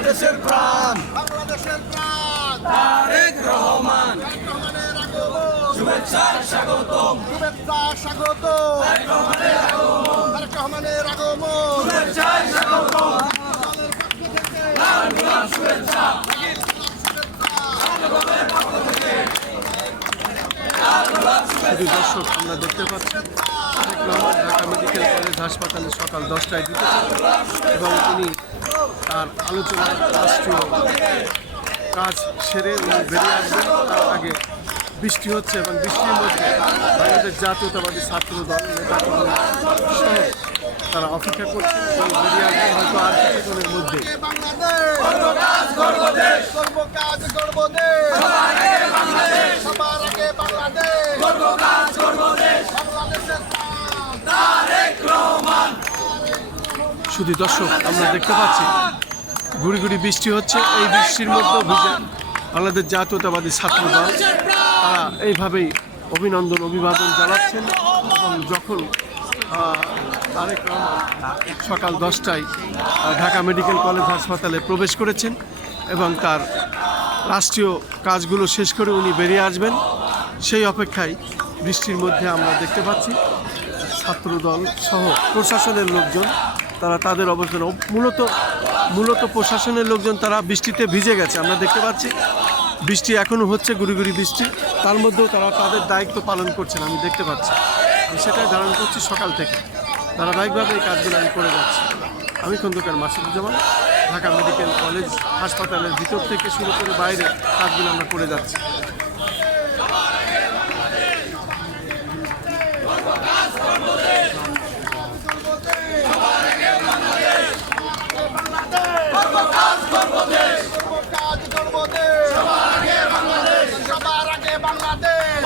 বাংলাদেশের প্রাণ তারেক রহমান শুভেচ্ছা স্বাগতম তারেক রহমানের আগমন শুভেচ্ছা স্বাগতম লাল গোলাপ শুভেচ্ছা দর্শক আমরা দেখতে পাচ্ছি তারেক রহমান ঢাকা মেডিকেল কলেজ হাসপাতালে সকাল 10টায় ঢুকেছেন এবং তিনি তার আলোচনার রাষ্ট্রীয় কাজ সেরে উনি বেরিয়ে আসবেন। তার আগে বৃষ্টি হচ্ছে এবং বৃষ্টির মধ্যে বাংলাদেশ জাতীয়তাবাদী ছাত্র দল নেতাকর্মী সহ তারা অপেক্ষা করছেন এবং বেরিয়ে আসবেন হয়তো আর কিছুক্ষণের মধ্যে। শুধু দর্শক আমরা দেখতে পাচ্ছি গুড়ি গুড়ি বৃষ্টি হচ্ছে। এই বৃষ্টির মধ্যেও ভিজে বাংলাদেশ জাতীয়তাবাদী ছাত্র দল তারা এইভাবেই অভিবাদন জানাচ্ছেন। এবং যখন তারেক রহমান সকাল 10টায় ঢাকা মেডিকেল কলেজ হাসপাতালে প্রবেশ করেছেন এবং তার রাষ্ট্রীয় কাজগুলো শেষ করে উনি বেরিয়ে আসবেন, সেই অপেক্ষায় বৃষ্টির মধ্যে আমরা দেখতে পাচ্ছি ছাত্রদল সহ প্রশাসনের লোকজন তারা তাদের অবস্থান মূলত প্রশাসনের লোকজন তারা বৃষ্টিতে ভিজে গেছে। আমরা দেখতে পাচ্ছি বৃষ্টি এখনও হচ্ছে, গুড়ি গুড়ি বৃষ্টি, তার মধ্যেও তারা তাদের দায়িত্ব পালন করছেন আমি দেখতে পাচ্ছি। আমি সেটাই ধারণ করছি সকাল থেকে ধারাবাহিকভাবে এই কাজগুলো আমি করে যাচ্ছি। আমি খন্দকার মাসুদুজ্জামান, ঢাকা মেডিকেল কলেজ হাসপাতালের ভিতর থেকে শুরু করে বাইরে কাজগুলো আমরা করে যাচ্ছি। সবার আগে বাংলাদেশ